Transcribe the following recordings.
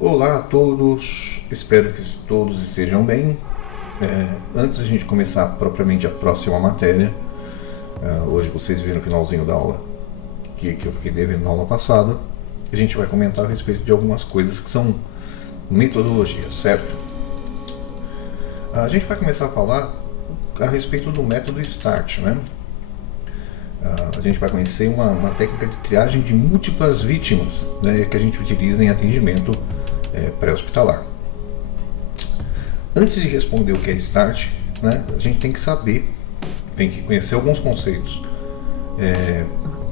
Olá a todos, espero que todos estejam bem. Antes de a gente começar propriamente a próxima matéria, hoje vocês viram o finalzinho da aula que eu fiquei devendo na aula passada, a gente vai comentar a respeito de algumas coisas que são metodologias, certo? A gente vai começar a falar a respeito do método START, né? A gente vai conhecer uma técnica de triagem de múltiplas vítimas, né, que a gente utiliza em atendimento pré-hospitalar. Antes de responder o que é START, né, a gente tem que saber, tem que conhecer alguns conceitos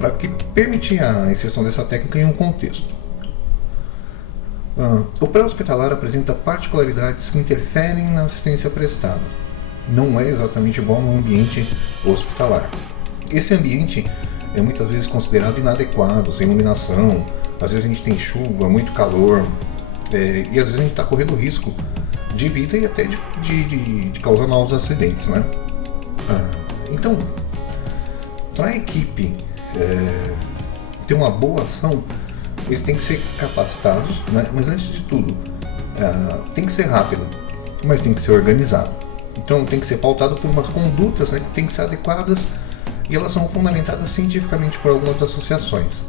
para que permitir a inserção dessa técnica em um contexto. O pré-hospitalar apresenta particularidades que interferem na assistência prestada. Não é exatamente igual no ambiente hospitalar. Esse ambiente é muitas vezes considerado inadequado, sem iluminação, às vezes a gente tem chuva, muito calor, e às vezes a gente está correndo risco de vida e até de causar novos acidentes, né? Então, para a equipe ter uma boa ação, eles têm que ser capacitados, né? Mas antes de tudo, tem que ser rápido, mas tem que ser organizado. Então tem que ser pautado por umas condutas, né, que tem que ser adequadas, e elas são fundamentadas cientificamente por algumas associações.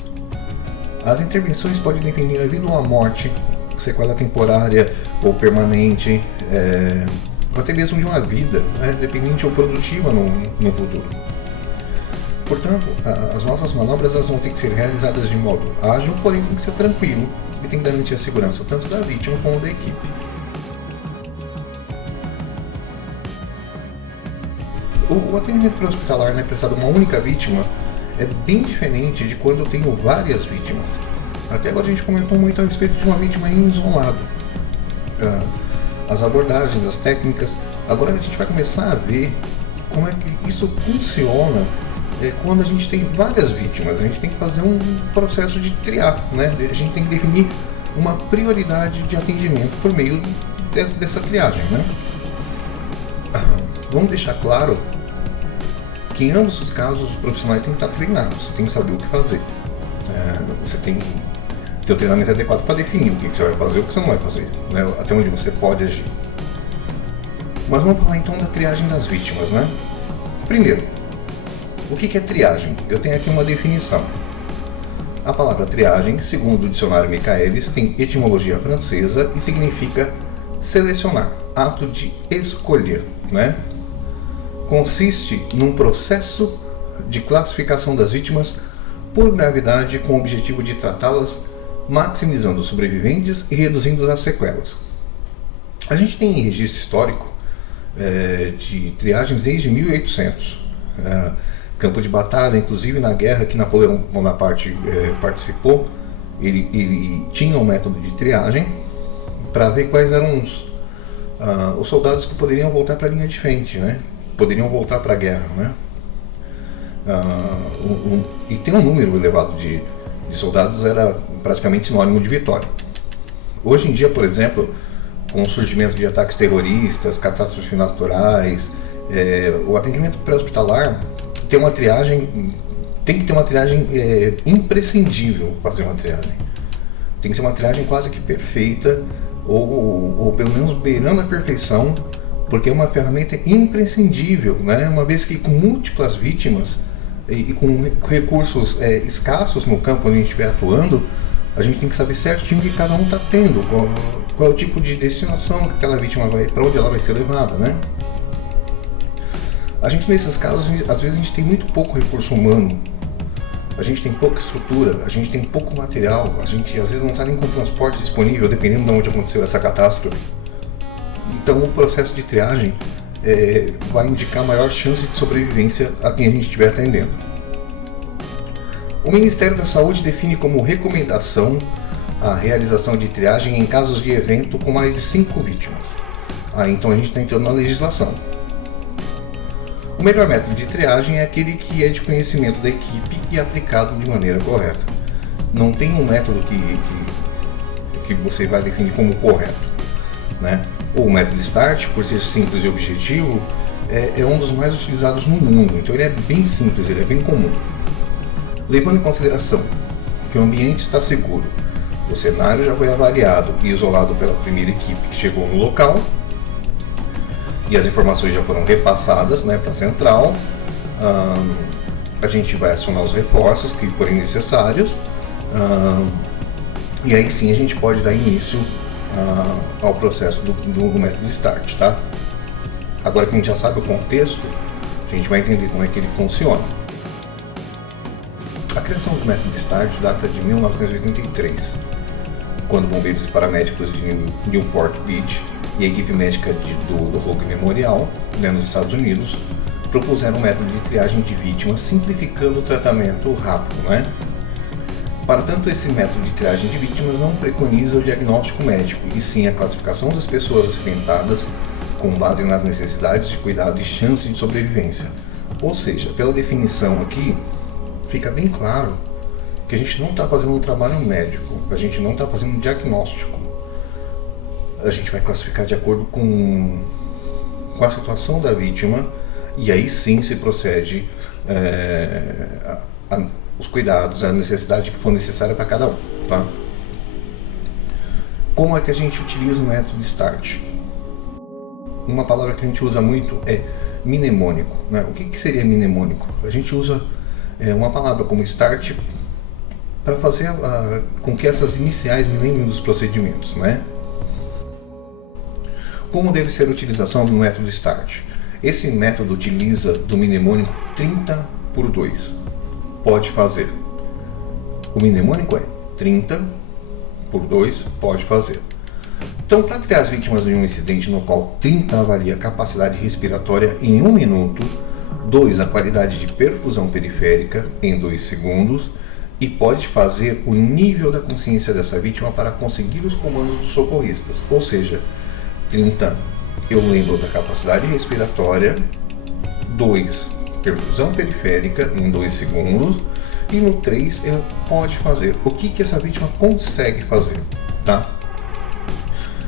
As intervenções podem definir a vida ou a morte, sequela temporária ou permanente, ou até mesmo de uma vida, né, dependente ou produtiva no futuro. Portanto, as nossas manobras elas vão ter que ser realizadas de modo ágil, porém tem que ser tranquilo e tem que garantir a segurança tanto da vítima como da equipe. O atendimento pré-hospitalar, né, prestado a uma única vítima é bem diferente de quando eu tenho várias vítimas. Até agora a gente comentou muito a respeito de uma vítima em isolado. As abordagens, as técnicas. Agora a gente vai começar a ver como é que isso funciona quando a gente tem várias vítimas. A gente tem que fazer um processo de triar, né? A gente tem que definir uma prioridade de atendimento por meio dessa triagem, né? Vamos deixar claro que em ambos os casos os profissionais têm que estar treinados, você tem que saber o que fazer. Você tem que ter o treinamento adequado para definir o que você vai fazer e o que você não vai fazer, né? Até onde você pode agir. Mas vamos falar então da triagem das vítimas, né? Primeiro, o que é triagem? Eu tenho aqui uma definição. A palavra triagem, segundo o dicionário Michaelis, tem etimologia francesa e significa selecionar, ato de escolher, né? Consiste num processo de classificação das vítimas por gravidade com o objetivo de tratá-las maximizando os sobreviventes e reduzindo as sequelas. A gente tem registro histórico de triagens desde 1800. Campo de batalha, inclusive na guerra que Napoleão Bonaparte participou, ele tinha um método de triagem para ver quais eram os soldados que poderiam voltar para a linha de frente, né? Poderiam voltar para a guerra, né? E ter um número elevado de soldados era praticamente sinônimo de vitória. Hoje em dia, por exemplo, com o surgimento de ataques terroristas, catástrofes naturais, o atendimento pré-hospitalar tem que ter uma triagem imprescindível fazer uma triagem. Tem que ser uma triagem quase que perfeita, ou pelo menos beirando a perfeição, porque é uma ferramenta imprescindível, né? Uma vez que com múltiplas vítimas e com recursos escassos no campo onde a gente estiver atuando, a gente tem que saber certinho o que cada um está tendo, qual é o tipo de destinação que aquela vítima vai, para onde ela vai ser levada, né? A gente nesses casos, às vezes a gente tem muito pouco recurso humano, a gente tem pouca estrutura, a gente tem pouco material, a gente às vezes não está nem com transporte disponível, dependendo de onde aconteceu essa catástrofe. Então o processo de triagem vai indicar maior chance de sobrevivência a quem a gente estiver atendendo. O Ministério da Saúde define como recomendação a realização de triagem em casos de evento com mais de 5 vítimas. Então a gente está entrando na legislação. O melhor método de triagem é aquele que é de conhecimento da equipe e aplicado de maneira correta. Não tem um método que você vai definir como correto, né? O método START, por ser simples e objetivo, é um dos mais utilizados no mundo. Então ele é bem simples, ele é bem comum. Levando em consideração que o ambiente está seguro, O cenário já foi avaliado e isolado pela primeira equipe que chegou no local, e as informações já foram repassadas, né, para a central. A gente vai acionar os reforços que forem necessários, e aí sim a gente pode dar início ao processo do método START, tá? Agora que a gente já sabe o contexto, a gente vai entender como é que ele funciona. A criação do método START data de 1983, quando bombeiros e paramédicos de Newport Beach e a equipe médica do Hoag Memorial, né, nos Estados Unidos, propuseram um método de triagem de vítimas, simplificando o tratamento rápido, né? Para tanto, esse método de triagem de vítimas não preconiza o diagnóstico médico, e sim a classificação das pessoas acidentadas com base nas necessidades de cuidado e chance de sobrevivência. Ou seja, pela definição aqui, fica bem claro que a gente não está fazendo um trabalho médico, a gente não está fazendo um diagnóstico. A gente vai classificar de acordo com a situação da vítima, e aí sim se procede os cuidados, a necessidade que for necessária para cada um, tá? Como é que a gente utiliza o método START? Uma palavra que a gente usa muito é mnemônico, né? O que seria mnemônico? A gente usa uma palavra como START para fazer com que essas iniciais me lembrem dos procedimentos, né? Como deve ser a utilização do método START? Esse método utiliza do mnemônico 30x2. Pode fazer. O mnemônico é 30x2, pode fazer. Então, para triar as vítimas de um incidente no qual 30 avalia a capacidade respiratória em 1 minuto, 2 a qualidade de perfusão periférica em 2 segundos, e pode fazer o nível da consciência dessa vítima para conseguir os comandos dos socorristas. Ou seja, 30 eu lembro da capacidade respiratória, 2 perfusão periférica em 2 segundos, e no 3 ela pode fazer o que essa vítima consegue fazer, tá?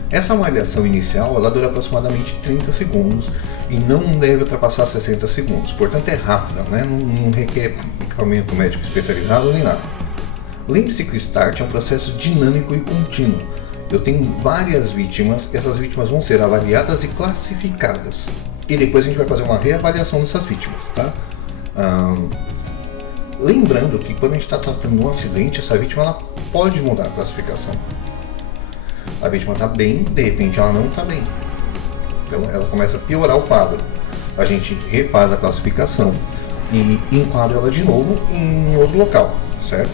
Essa avaliação inicial ela dura aproximadamente 30 segundos e não deve ultrapassar 60 segundos, portanto é rápida, né? Não requer equipamento médico especializado nem nada. Lembre-se que o START é um processo dinâmico e contínuo. Eu tenho várias vítimas, essas vítimas vão ser avaliadas e classificadas, e depois a gente vai fazer uma reavaliação dessas vítimas, tá? Lembrando que quando a gente está tratando um acidente, essa vítima ela pode mudar a classificação. A vítima está bem, de repente ela não está bem. Então ela começa a piorar o quadro. A gente refaz a classificação e enquadra ela de novo em outro local, certo?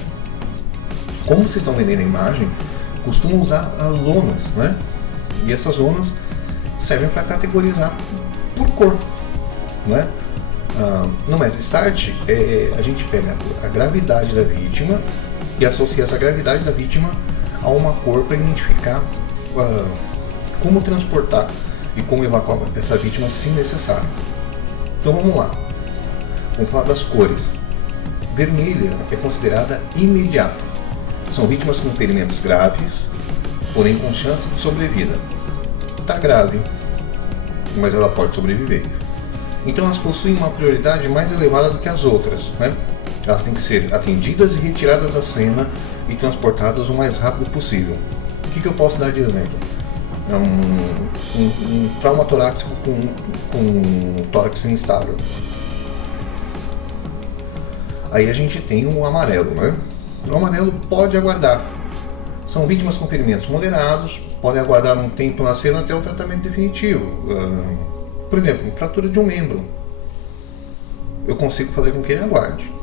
Como vocês estão vendo aí na imagem, costumam usar lonas, né? E essas lonas servem para categorizar por cor, né? No método START, a gente pega a gravidade da vítima e associa essa gravidade da vítima a uma cor para identificar como transportar e como evacuar essa vítima se necessário. Então vamos lá, vamos falar das cores. Vermelha é considerada imediata. São vítimas com ferimentos graves, porém com chance de sobrevida. Está grave, mas ela pode sobreviver. Então elas possuem uma prioridade mais elevada do que as outras, né? Elas têm que ser atendidas e retiradas da cena e transportadas o mais rápido possível. O que eu posso dar de exemplo? Um trauma torácico com tórax instável. Aí a gente tem o amarelo, né? O amarelo pode aguardar. São vítimas com ferimentos moderados, podem aguardar um tempo na cena até o tratamento definitivo. Por exemplo, fratura de um membro. Eu consigo fazer com que ele aguarde.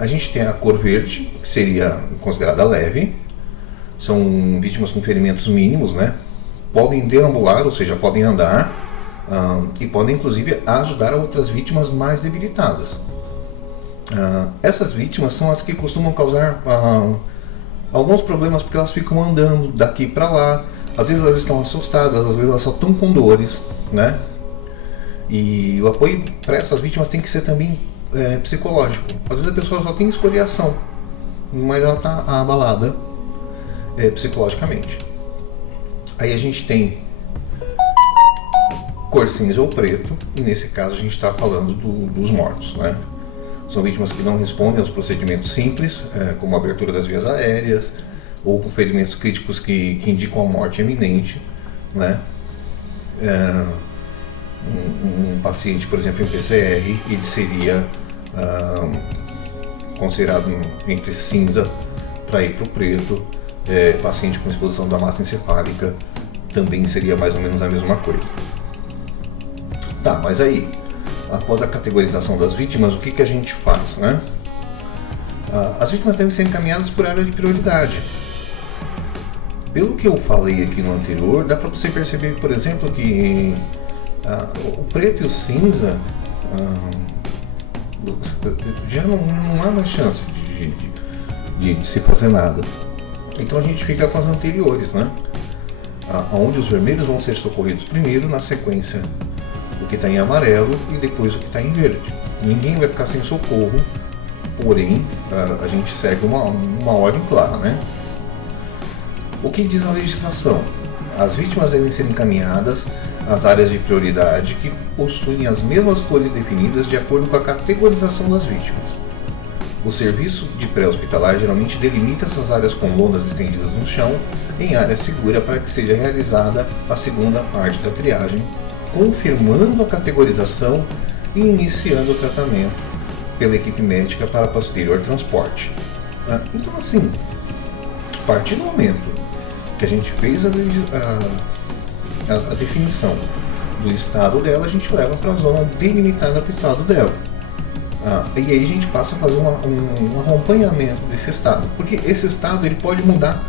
A gente tem a cor verde, que seria considerada leve. São vítimas com ferimentos mínimos, né? Podem deambular, ou seja, podem andar, e podem inclusive ajudar outras vítimas mais debilitadas. Essas vítimas são as que costumam causar alguns problemas porque elas ficam andando daqui para lá. Às vezes elas estão assustadas, às vezes elas só estão com dores, né? E o apoio para essas vítimas tem que ser também psicológico. Às vezes a pessoa só tem escoriação, mas ela está abalada psicologicamente. Aí a gente tem cor cinza ou preto, e nesse caso a gente está falando dos mortos, né? São vítimas que não respondem aos procedimentos simples, como a abertura das vias aéreas, ou com ferimentos críticos que indicam a morte iminente, né? Um paciente, por exemplo, em PCR, ele seria considerado entre cinza para ir para o preto. Paciente com exposição da massa encefálica também seria mais ou menos a mesma coisa. Tá, mas aí, após a categorização das vítimas, o que a gente faz, né? As vítimas devem ser encaminhadas por área de prioridade. Pelo que eu falei aqui no anterior, dá para você perceber, por exemplo, que o preto e o cinza já não há mais chance de se fazer nada. Então a gente fica com as anteriores, né? Onde os vermelhos vão ser socorridos primeiro, na sequência o que está em amarelo e depois o que está em verde. Ninguém vai ficar sem socorro, porém a gente segue uma ordem clara, né? O que diz a legislação? As vítimas devem ser encaminhadas às áreas de prioridade que possuem as mesmas cores definidas de acordo com a categorização das vítimas. O serviço de pré-hospitalar geralmente delimita essas áreas com lonas estendidas no chão em área segura para que seja realizada a segunda parte da triagem, confirmando a categorização e iniciando o tratamento pela equipe médica para posterior transporte. Então, assim, a partir do momento que a gente fez a definição do estado dela, a gente leva para a zona delimitada para o estado dela. E aí a gente passa a fazer um acompanhamento desse estado, porque esse estado ele pode mudar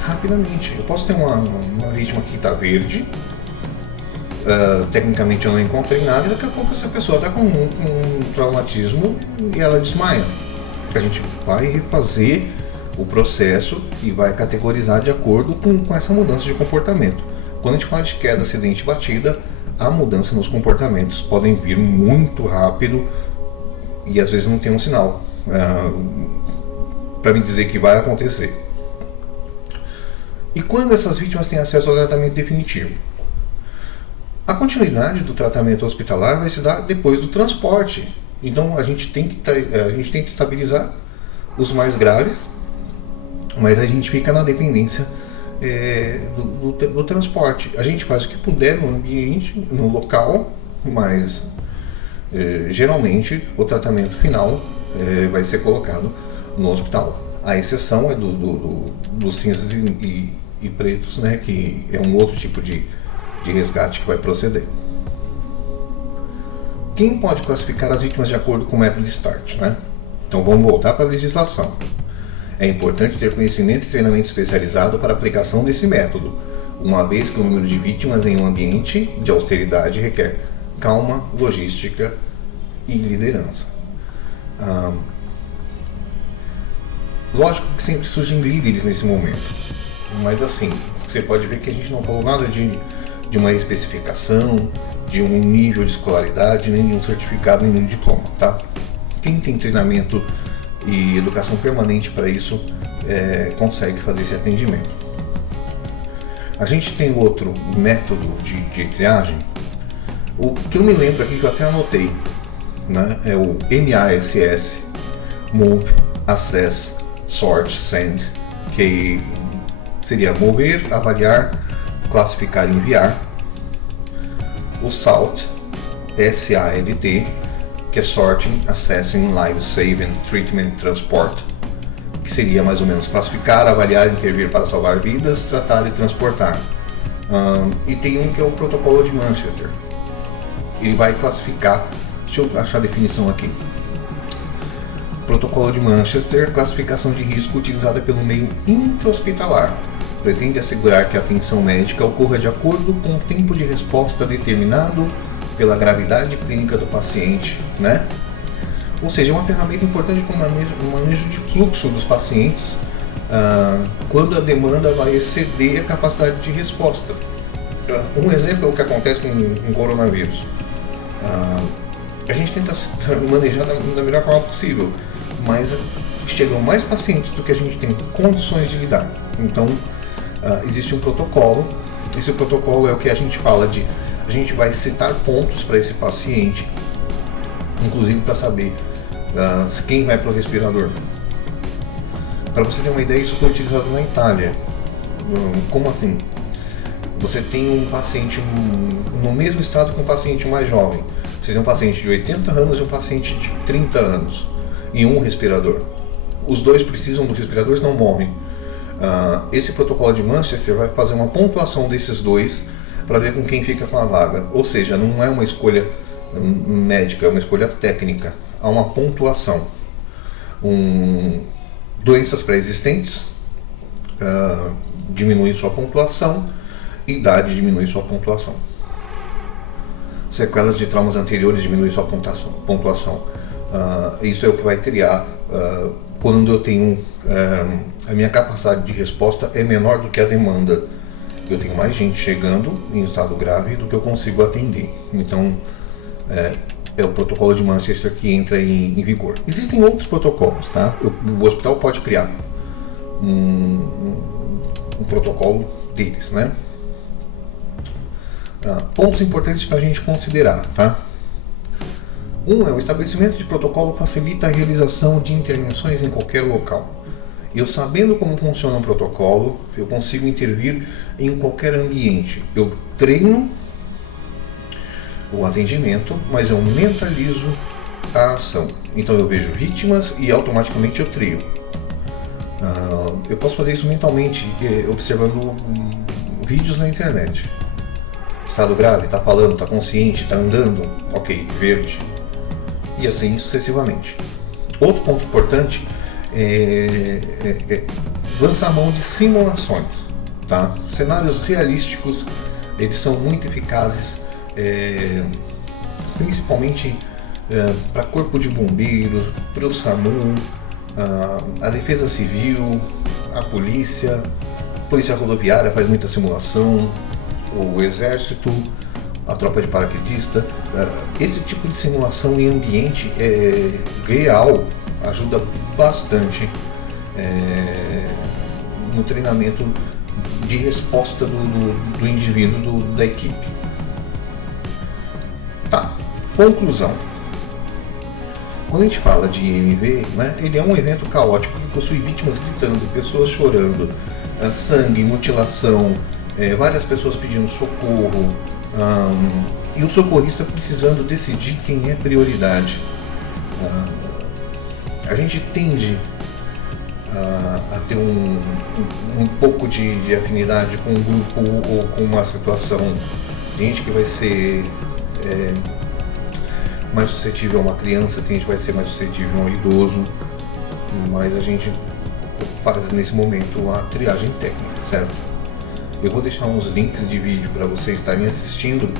rapidamente. Eu posso ter uma vítima que está verde, tecnicamente eu não encontrei nada, e daqui a pouco essa pessoa está com um traumatismo e ela desmaia. A gente vai refazer o processo e vai categorizar de acordo com essa mudança de comportamento. Quando a gente fala de queda, acidente e batida, a mudança nos comportamentos podem vir muito rápido e às vezes não tem um sinal para me dizer que vai acontecer. E quando essas vítimas têm acesso ao tratamento definitivo? A continuidade do tratamento hospitalar vai se dar depois do transporte. Então a gente tem que estabilizar os mais graves, mas a gente fica na dependência do transporte. A gente faz o que puder no ambiente, no local, mas geralmente o tratamento final vai ser colocado no hospital. A exceção é dos cinzas e pretos, né, que é um outro tipo de resgate que vai proceder. Quem pode classificar as vítimas de acordo com o método START, né? Então vamos voltar para a legislação. É importante ter conhecimento e treinamento especializado para a aplicação desse método, uma vez que o número de vítimas em um ambiente de austeridade requer calma, logística e liderança. Lógico que sempre surgem líderes nesse momento, mas assim, você pode ver que a gente não falou nada de uma especificação, de um nível de escolaridade, nem de um certificado, nem de um diploma, tá? Quem tem treinamento e educação permanente para isso consegue fazer esse atendimento. A gente tem outro método de triagem, o que eu me lembro aqui que eu até anotei, né? É o MASS, Move, Assess, Sort, Send, que seria mover, avaliar, classificar e enviar. O SALT, SALT, que é Sorting, Assessing, Live Saving, Treatment, Transport, que seria mais ou menos classificar, avaliar, intervir para salvar vidas, tratar e transportar. E tem um que é o Protocolo de Manchester. Ele vai classificar, deixa eu achar a definição aqui. Protocolo de Manchester, classificação de risco utilizada pelo meio intra-hospitalar. Pretende assegurar que a atenção médica ocorra de acordo com o tempo de resposta determinado pela gravidade clínica do paciente, né? Ou seja, é uma ferramenta importante para o manejo de fluxo dos pacientes quando a demanda vai exceder a capacidade de resposta. Um exemplo é o que acontece com o coronavírus. A gente tenta manejar da melhor forma possível, mas chegam mais pacientes do que a gente tem condições de lidar. Então, existe um protocolo. Esse protocolo é o que a gente fala de... A gente vai citar pontos para esse paciente, inclusive para saber quem vai para o respirador. Para você ter uma ideia, isso foi utilizado na Itália. Como assim? Você tem um paciente no mesmo estado com um paciente mais jovem. Você tem um paciente de 80 anos e um paciente de 30 anos e um respirador. Os dois precisam do respirador, senão morrem. Esse protocolo de Manchester vai fazer uma pontuação desses dois para ver com quem fica com a vaga. Ou seja, não é uma escolha médica, é uma escolha técnica. Há uma pontuação. Doenças pré-existentes diminui sua pontuação, idade diminui sua pontuação. Sequelas de traumas anteriores diminui sua pontuação. Isso é o que vai criar quando eu tenho a minha capacidade de resposta é menor do que a demanda. Eu tenho mais gente chegando em estado grave do que eu consigo atender. Então é o protocolo de Manchester que entra em vigor. Existem outros protocolos, tá? O hospital pode criar um protocolo deles, né? Pontos importantes para a gente considerar, tá? O estabelecimento de protocolo facilita a realização de intervenções em qualquer local. Eu sabendo como funciona um protocolo, eu consigo intervir em qualquer ambiente. Eu treino o atendimento, mas eu mentalizo a ação. Então eu vejo vítimas e automaticamente eu trio. Eu posso fazer isso mentalmente, observando vídeos na internet. Estado grave, está falando, está consciente, está andando, ok, verde. E assim sucessivamente. Outro ponto importante é lançar a mão de simulações. Tá? Cenários realísticos, eles são muito eficazes, principalmente para corpo de bombeiros, para o SAMU, a defesa civil, a polícia rodoviária faz muita simulação, o exército, a tropa de paraquedista. Esse tipo de simulação em ambiente real ajuda bastante no treinamento de resposta do indivíduo, da equipe. Tá, conclusão. Quando a gente fala de IMV, né, ele é um evento caótico que possui vítimas gritando, pessoas chorando, sangue, mutilação, várias pessoas pedindo socorro, e o socorrista precisando decidir quem é prioridade. A gente tende a ter um pouco de afinidade com um grupo ou com uma situação. Tem gente que vai ser mais suscetível a uma criança, tem gente que vai ser mais suscetível a um idoso, mas a gente faz nesse momento a triagem técnica, certo? Eu vou deixar uns links de vídeo para vocês estarem assistindo,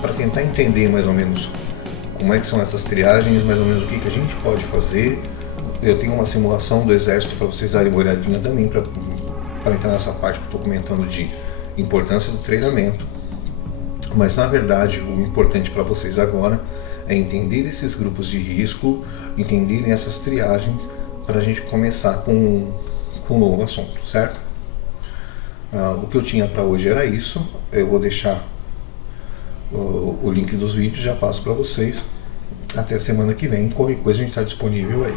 para tentar entender mais ou menos como é que são essas triagens, mais ou menos o que a gente pode fazer. Eu tenho uma simulação do exército para vocês darem uma olhadinha também, para entrar nessa parte que eu estou comentando de importância do treinamento. Mas na verdade o importante para vocês agora é entender esses grupos de risco, entenderem essas triagens, para a gente começar com um novo assunto, certo? O que eu tinha para hoje era isso. Eu vou deixar o link dos vídeos, já passo para vocês. Até a semana que vem, qualquer coisa a gente está disponível aí.